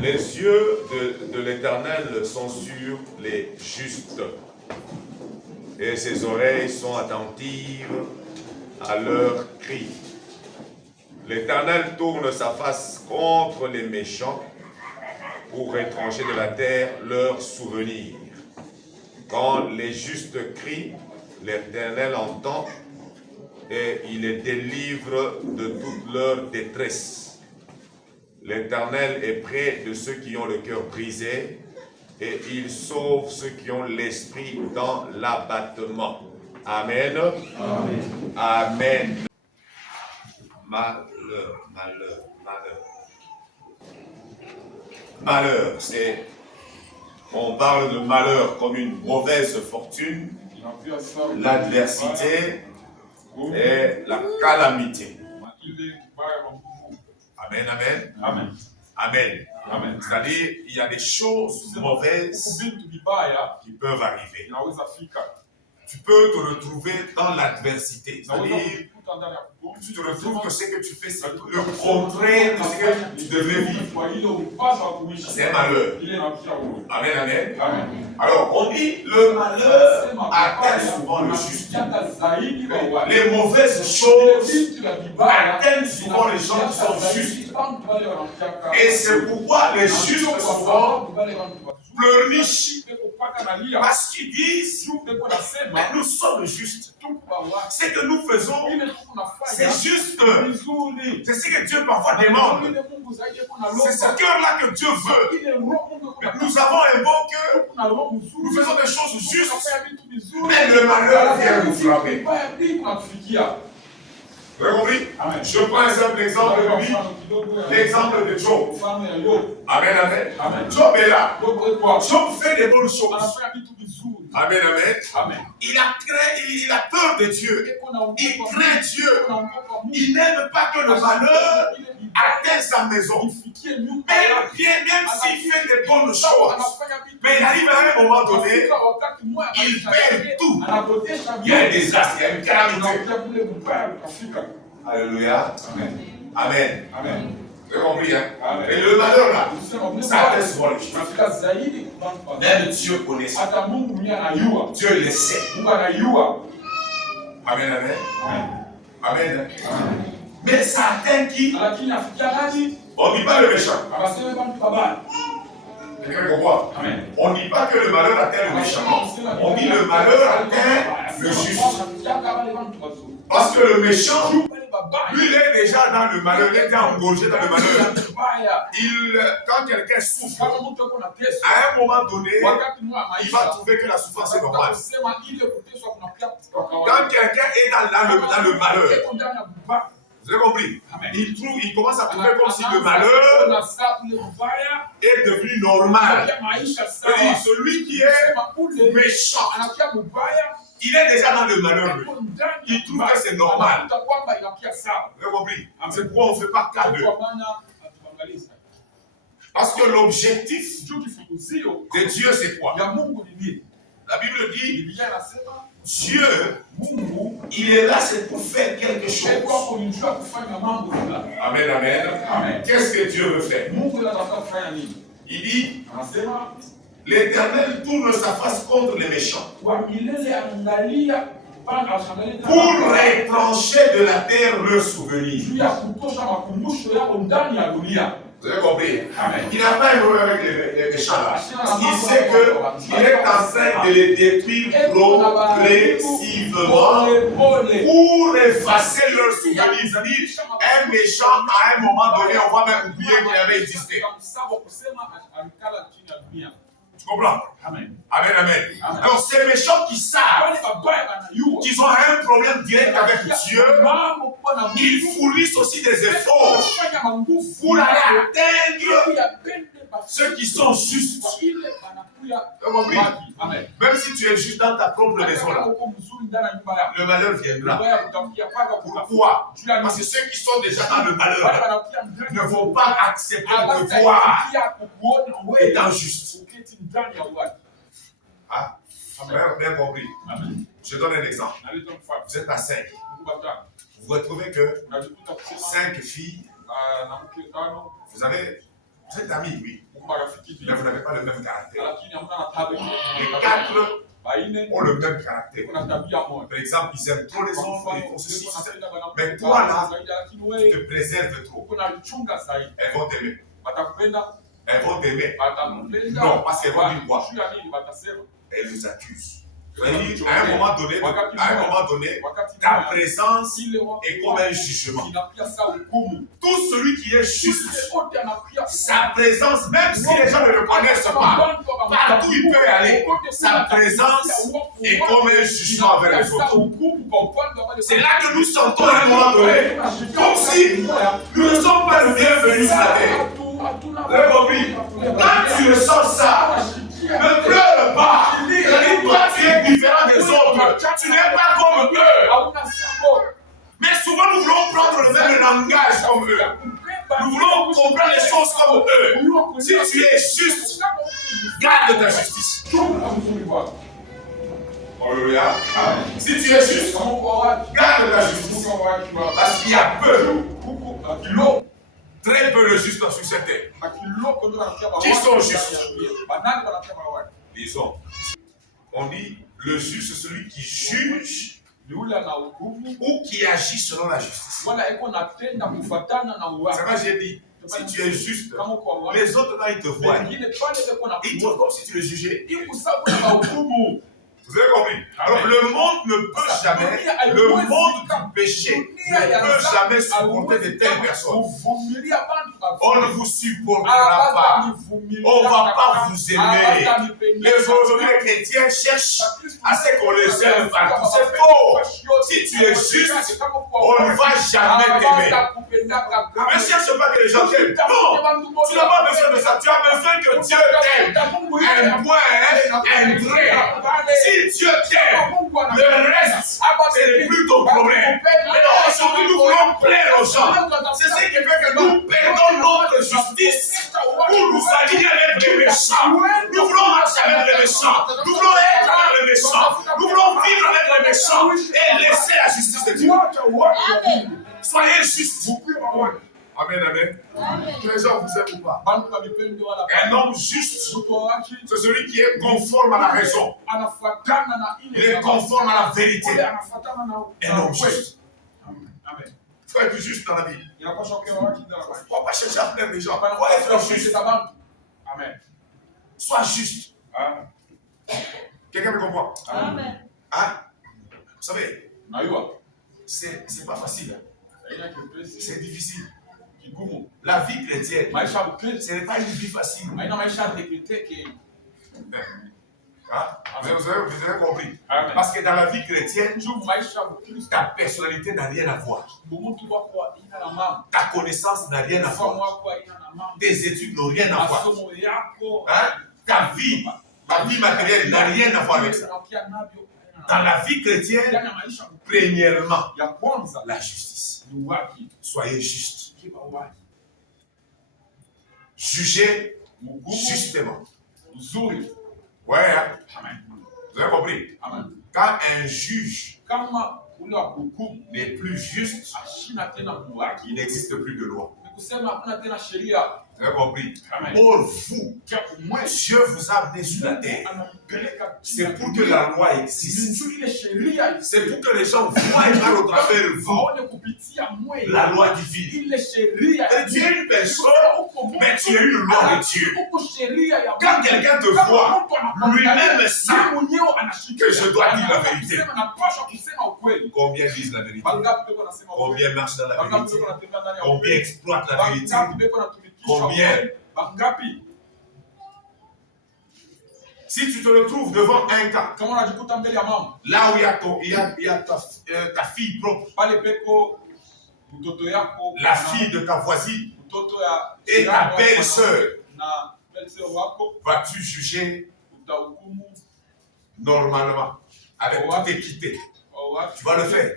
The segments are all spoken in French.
Les yeux de l'Éternel sont sur les justes, et ses oreilles sont attentives à leurs cris. L'Éternel tourne sa face contre les méchants pour étranger de la terre leurs souvenirs. Quand les justes crient, l'Éternel entend et il les délivre de toute leur détresse. L'Éternel est près de ceux qui ont le cœur brisé et il sauve ceux qui ont l'esprit dans l'abattement. Amen. Amen. Amen. Malheur, malheur, malheur. Malheur, c'est... On parle de malheur comme une mauvaise fortune, l'adversité et la calamité. Amen, amen. Amen. Amen. Amen. C'est-à-dire, il y a des choses mauvaises qui peuvent arriver. Tu peux te retrouver dans l'adversité. C'est-à-dire, tu te retrouves que ce que tu fais, c'est le contraire de ce que tu devais vivre. C'est un malheur. Amen, amen. Amen. Alors, on dit, le malheur atteint souvent le juste. Les mauvaises choses atteignent souvent les gens qui sont justes. Et c'est pourquoi les justes souvent pleurnichent parce qu'ils disent, mais nous sommes justes. Ce que nous faisons, c'est juste. C'est ce que Dieu parfois demande. C'est ce cœur-là que Dieu veut. Nous avons un bon cœur. Nous faisons des choses justes. Mais le malheur vient nous frapper. Vous avez compris? Je prends un simple exemple de lui, l'exemple de Job. Amen, amen. Job est là. Job fait des bonnes choses. Amen, amen. Il a peur de Dieu. Il craint Dieu. Il n'aime pas que le malheur atteigne sa maison. Même s'il fait des bonnes choses, mais il arrive à un moment donné, il perd tout. Il y a un désastre, il y a une calamité. Alléluia. Amen. Amen. Amen. Vous avez compris, hein? Amen. Et le malheur là, ça atteigne souvent les choses. Même Dieu connaît ça. Dieu le sait. Amen, amen. Amen. Mais ça atteint qui? On ne dit pas le méchant. Quelqu'un comprend? On ne dit pas que le malheur atteint le méchant. On dit le malheur atteint le juste. Parce que le méchant, lui, il est déjà dans le malheur, il est déjà engorgé dans le malheur. Quand quelqu'un souffre, à un moment donné, il va trouver que la souffrance est normale. Quand quelqu'un est dans le malheur, vous avez compris? Il commence à trouver comme si le malheur est devenu normal. Celui qui est méchant, il est déjà dans le malheur. Il trouve que c'est normal. Vous avez compris? C'est pourquoi on ne fait pas cas d'eux. Parce que l'objectif de Dieu, c'est quoi? La Bible dit, Dieu, il est là, c'est pour faire quelque chose. Amen, amen. Qu'est-ce que Dieu veut faire? Il dit, l'Éternel tourne sa face contre les méchants pour retrancher de la terre leurs souvenirs. Vous avez compris? Il n'a pas un problème avec les méchants là. Il sait qu'il est en train de les détruire progressivement pour effacer leurs souvenirs. C'est-à-dire, un méchant, à un moment donné, on va même oublier qu'il avait existé. Tu comprends? Amen. Donc, ces méchants qui savent qu'ils ont un problème direct avec Dieu, ils fournissent aussi des efforts pour aller atteindre ceux qui sont justes. Même si tu es juste dans ta propre maison là, le malheur viendra. Pourquoi? Parce que ceux qui sont déjà dans le malheur ne vont pas accepter de te voir étant juste. Ah, bien compris. Je donne un exemple. Vous êtes à 5. Vous retrouvez que 5 filles, vous avez Vous êtes amis, oui. marafiki Mais vous n'avez pas le même caractère. lakini hamna tabia. Les 4 Baine ont le même caractère. kuna tabia moja. Par exemple, ils aiment trop les Kwa autres, ils mfano, font ceci, wewe ceci. unapenda bana Mais kukaa toi, là, zaidi, lakini Tu wewe te préserves trop. uko na chunga zaidi. Elles vont t'aimer. Watakupenda, Elles vont t'aimer. watakupenda. Non, parce qu'elles vont dire quoi? Juu ya nini watasema? Elles nous accusent. À un moment donné, Wakati ta présence ile wa- est comme un jugement. inapia saa hukumu. Tout celui qui est juste, Wote anapia sa présence, même si les gens ne le connaissent pas, partout il peut aller, sa présence est comme un jugement avec les autres. C'est là que nous sentons à un moment donné, comme si nous ne sommes pas le bienvenu sur la terre. Le compris? Quand tu ressens ça, ne pleure pas. Toi, tu es différent des autres. Tu n'es pas comme eux. Mais souvent, nous voulons prendre le même langage comme eux. Nous voulons comprendre les choses comme eux. Si tu es juste, garde ta justice. Alléluia. Si tu es juste, garde ta justice. Parce qu'il y a peu, très peu de justes sur cette terre. Qui sont justes? Disons, on dit le juste, c'est celui qui juge ou qui agit selon la justice. C'est ça que j'ai dit. Si tu es juste, les autres là ils te voient. Ils te voient comme si tu les jugeais. Vous avez compris? Donc le monde ne peut jamais, le monde du péché ne peut jamais supporter de telles personnes. On ne vous supportera pas. On ne va pas vous aimer. Aujourd'hui, les chrétiens cherchent à ce qu'on les aime partout. C'est faux. Si tu es juste, on ne va jamais t'aimer. Ne cherche pas que les gens t'aiment. Non, tu n'as pas besoin de ça. Tu as besoin que Dieu t'aime. Un point, un trait. Si Dieu t'aime, le reste, ce n'est plus ton problème. Mais non, aujourd'hui, nous voulons plaire aux gens. C'est ce qui fait que nous perdons notre justice pour nous aligner avec les méchants. Nous voulons marcher avec les méchants. Nous voulons être avec les méchants. Nous voulons vivre avec les méchants et laisser la justice de Dieu. Amen. Soyez justes. Amen, amen. Que les gens vous aiment ou pas. Un homme juste, c'est celui qui est conforme à la raison. Il est conforme à la vérité. Un homme juste. Il faut être juste dans la vie. Il ne faut pas chercher à plaire les gens. Il faut être juste. Amen. Sois juste. Quelqu'un me comprend? Amen. Hein? Vous savez, c'est pas facile. C'est difficile. La vie chrétienne, ce n'est pas une vie facile. Hein? Vous avez compris? Amen. Parce que dans la vie chrétienne, ta personnalité n'a rien à voir. Ta connaissance n'a rien à voir. Tes études n'ont rien à voir. Hein? Ta vie matérielle n'a rien à voir avec ça. Dans la vie chrétienne, premièrement, la justice. Soyez juste. Jugez justement. Ouais, hein? Vous avez compris? Quand un juge n'est plus juste, il n'existe plus de loi. Vous avez compris? Pour vous, Dieu vous a amené sur la terre. C'est pour que la loi existe. C'est pour que les gens voient au travers de vous la loi divine. Et tu es une personne, mais tu es une loi de Dieu. Quand quelqu'un te voit, lui-même sent que je dois dire la vérité. Combien disent la vérité? Combien marchent dans la vérité? Combien exploitent la vérité? Combien? Si tu te retrouves devant un cas, là où il y a ta fille propre, la fille de ta voisine et ta belle-sœur, vas-tu juger normalement, avec toute équité? Tu vas le faire?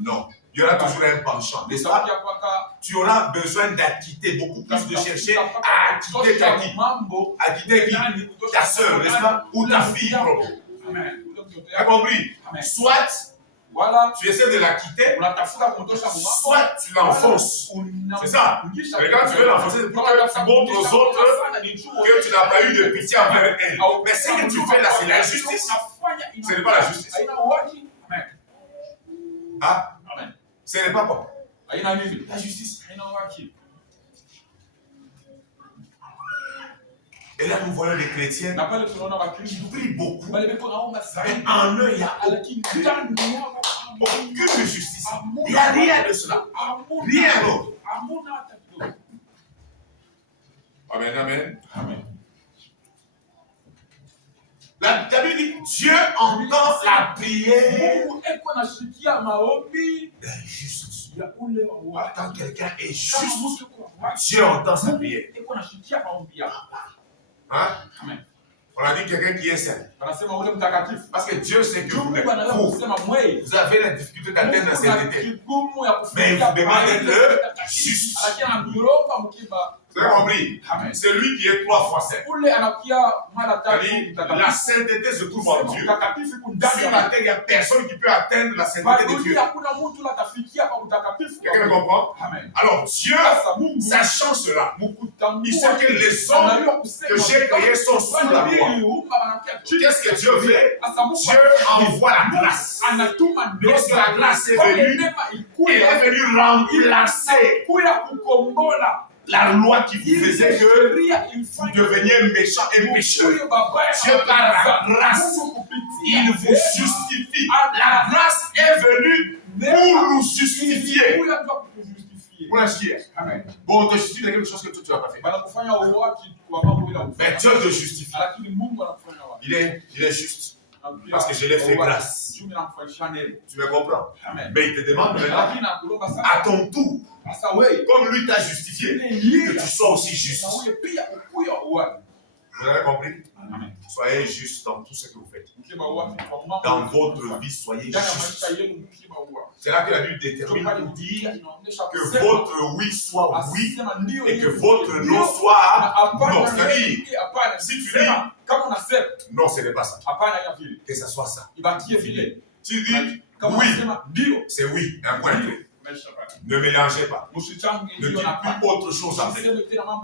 Non. Il y aura toujours un penchant, n'est-ce pas? Tu auras besoin d'acquitter, beaucoup plus de chercher à acquitter ta vie. Acquitter qui? Ta soeur, n'est-ce pas? Ou ta fille propre. Tu as compris? Soit Voilà. tu essaies de la quitter, Unatafuta kuondosha mwanzo. soit tu l'enfonces. C'est ça. Mais quand tu veux l'enfoncer, c'est pour que tu montres aux autres que tu n'as pas eu de pitié envers elle. Mais ce que tu fais là, c'est la justice. Ce n'est pas la justice. Amen. Ah, Amen. ce n'est pas quoi? Haina nini? La justice. Haina haki. Et là, nous voyons des chrétiens Na pale tunaona Wakristo qui prient beaucoup. wale beko naomba Mais sana. en eux, il n'y a Lakini ndani yao aucune justice. Il n'y a rien de cela. Rien d'autre. Hamuna hata kidogo. Amen, amen. Amen. La Bible dit Dieu entend la prière Mungu eko anashikia maombi d'un juste. ya ule wa watu. Quand quelqu'un est Kama juste, mtu kwa watu, Dieu entend sa prière. eko anashikia maombi yako. Hein? Amen. On a dit quelqu'un qui est saint. Anasema ule mtakatifu. Parce que Dieu sait que Mungu anaweza kusema mwei. vous avez la difficulté d'atteindre la sainteté. Kigumu ya Mais il kufikia vous demande d'être juste. Lakini anamuomba mkiba. Vous avez compris? Amen. C'est lui qui est 3 fois saint. Ule anakia mara tatu C'est-à-dire, la sainteté se trouve en Dieu. mtakatifu kundani Sur la terre, il n'y a personne qui peut atteindre la sainteté de Dieu. hakuna mtu atafikia kwa mtakatifu. Quelqu'un me comprend? Amen. Alors Dieu, Sasa Mungu sachant cela, mkutambua il sait que les hommes que j'ai créés sont sous la loi. Qu'est-ce que Dieu fait? Dieu envoie la grâce. Anatuma Lorsque la grâce est venue, elle est venue remplacer la loi qui vous faisait que vous deveniez méchants et pécheurs. Dieu, par la grâce, il vous justifie. La grâce est venue pour nous justifier. Pour la justifier. Bon, on te justifie de quelque chose que toi tu n'as pas fait. Mais Dieu te justifie. Il est juste. Parce que je l'ai fait grâce. Tu me comprends? Mais il te demande maintenant, à ton tour, comme lui t'a justifié, que tu sois aussi juste. Vous avez compris? Soyez juste dans tout ce que vous faites. Dans votre vie, soyez juste. C'est là que la Bible détermine pour dire que votre oui soit oui et que votre non soit non. C'est-à-dire, si tu dis non, ce n'est pas ça, que ça soit ça. Tu dis oui, c'est oui, un point clé. Ne mélangez pas. Ne dites plus autre chose après.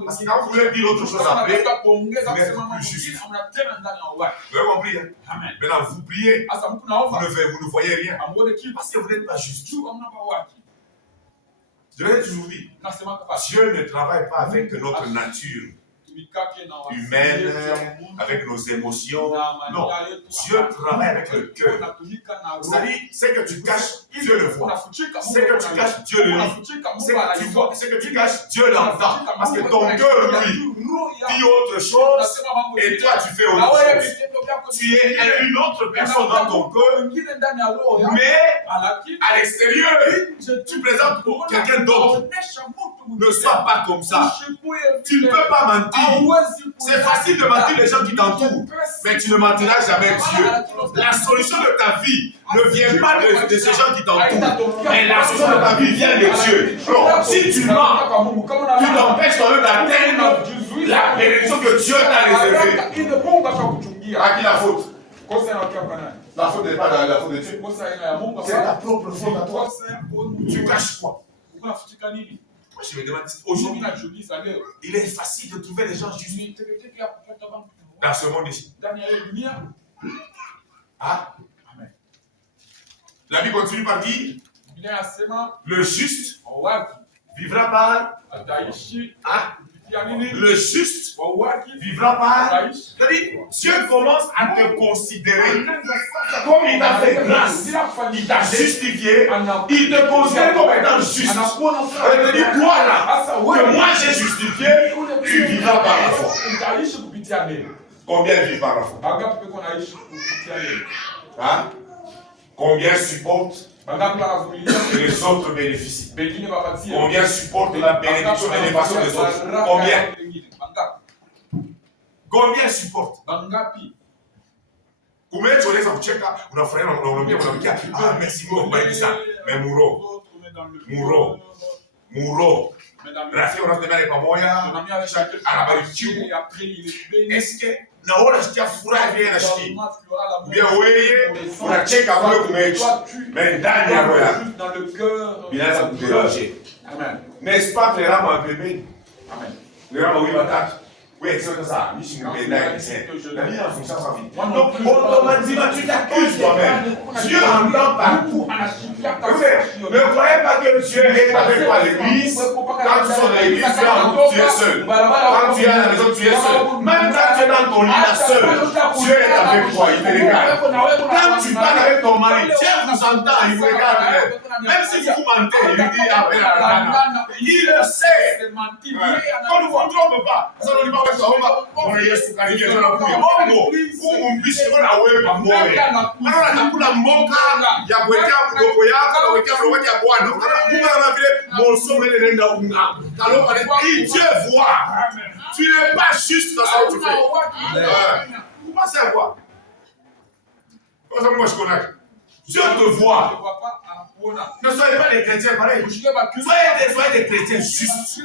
Parce que quand vous voulez dire autre chose après, vous n'êtes plus juste. Vous avez compris? Hein? Maintenant, vous priez. Vous ne voyez rien. Parce que vous n'êtes pas juste. Je l'ai toujours dit. Dieu ne travaille pas avec notre nature humaine, avec nos émotions. Non, Dieu travaille avec le cœur. C'est-à-dire, ce que tu caches, Dieu le voit. Ce que tu caches, Dieu le lit. Ce que tu caches, Dieu l'entend. Parce que ton cœur, lui, dit autre chose et toi, tu fais autre chose. Tu es une autre personne dans ton cœur, mais à l'extérieur, tu présentes pour quelqu'un d'autre. Ne sois pas comme ça. Tu ne peux pas mentir. C'est facile de mentir les gens qui t'entourent, mais tu ne mentiras jamais Dieu. La solution de ta vie ne vient pas de ces gens qui t'entourent, mais la solution de ta vie vient de Dieu. Alors, si tu mens, tu t'empêches toi-même d'atteindre la bénédiction que Dieu t'a réservée. À qui la faute? La faute n'est pas la faute de Dieu. C'est ta propre faute à toi. Tu caches quoi? Moi, je me demande, aujourd'hui, il est facile de trouver les gens justes dans ce monde ici. Ah? La Bible continue par dire, le juste vivra par... Ah? Le juste vivra par... C'est-à-dire, Dieu commence à te considérer comme il t'a fait grâce, il t'a justifié, il te considère comme étant juste. Il te dit, toi là, que moi j'ai justifié, tu vivras par la foi. Combien vivent par la foi? Hein? Combien supportent que les autres bénéficient? Combien supportent la bénédiction et l'élévation des autres? Combien? Combien supportent? Combien tu unaweza kucheka unafurahia na unaambia mwanamke ah merci Mungu akubariki sana. Mais muro rafiki wanatembea pamoja, anabarikiwa. Est-ce que naona sikia furaha vile na shiki? Bien wewe unacheka kule kumechi. Mais ndani ya roho yako inaanza kuderanger. N'est-ce pas frère mon bébé? Amen. Le rama oui batatu. Oui, c'est ça. Michi mpenda c'est. La vie en fonction de sa vie. Donc automatiquement tu t'accuses toi-même. Dieu entend partout. Ne croyez pas que Dieu est avec toi à l'église. Quand tu sors de l'église, tu es seul. Quand tu es à la maison, tu es seul. Même quand tu es dans ton lit là seul, Dieu est avec toi, il te regarde. Quand tu parles avec ton mari, Dieu vous entend, il vous regarde. Même si vous mentez, il lui dit il le sait. Qu'on ne vous trompe pas. Ça ne dit pas Bwana Yesu karibia tena kuja. Mungu mbishi ona wewe pamoja. Ana nakula mboga ya kuwekea mdogo yako na kuwekea mdogo ya Bwana. Mungu ana vile morceau mele nenda unga. Alors Dieu voit. Tu n'es pas juste dans ce que tu fais. Vous pensez à quoi? Moi je connais. Dieu te voit. Ne soyez pas des chrétiens pareils. Soyez des chrétiens justes.